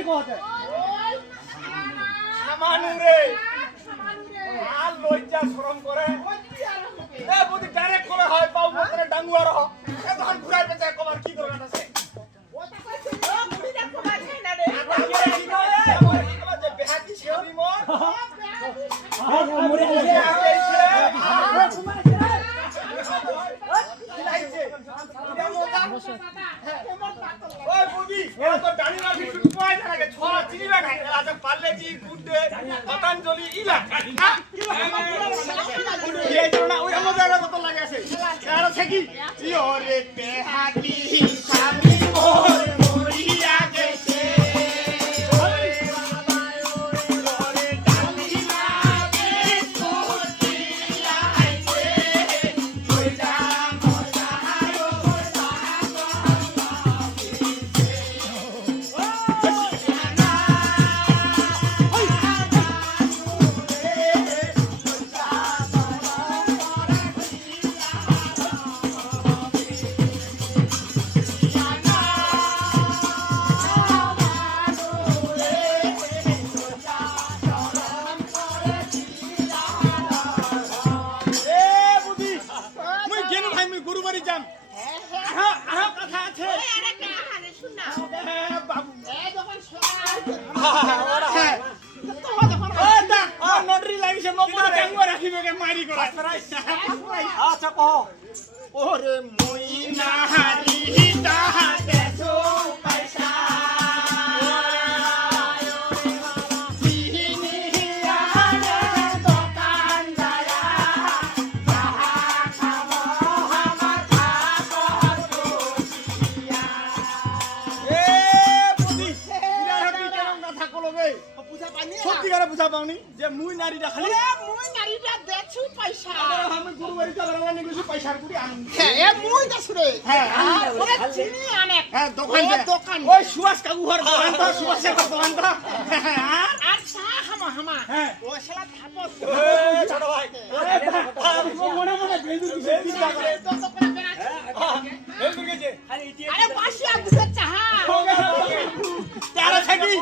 রে কোতে সামানু রে আর লজ্জা শরম করে এ বুদি ডাইরেক্ট করে হয় পাউ মতরে ডাঙ্গুয়া রহ এ তখন ঘুরাই পেছে কবার কি দরকার আছে ওটা কইছে ও মুড়ি দেখো মাঝে না রে কি করে আমার যে বেহাতি ছেড়ি মোর আর মরে গেছে ওই বুদি এ তো ডানি মারবি শুট কয় না লাগে ছড়া চিনিবা না আজ পারলে জি গুড্ডে পতঞ্জলি ইলা এই জন্য ওই মজার কত লাগে আছে আর আছে কি ওরে বেহাতি স্বামী মোর মরিয়া গেছে ওরে বাবা ওরে ডালি মাগে তোতি আইছে ওইটা মজা হারো ওরে মুই নাহারি তাহাতে সো পয়সা দোকান দায়া তাহা খাব হামা খাব দুসিয়া এ বুদ্ধি ইরা হাতি কেন কথা কলবে বুঝা পানি সত্যি করে বুঝা পাওনি যে মুই নারীটা খালি মুই নারীটা দেখছু পয়সা আমি গুরুবাড়ি চালালা নিগছি পয়সার গুড়ি আন হ্যাঁ এ মুই দছরে হ্যাঁ ওরে চিনি আনে হ্যাঁ দোকান ওই সুভাষ কাকু ঘর দোকান তো সুভাষের দোকান তো আর চা হামা হ্যাঁ ও শালা থাপস ছোট ভাই মনে মনে বেদুর কি চিন্তা করে তো করে বেনা বেদুর কে যে আরে বাসি আর দুধের চা তারা থাকি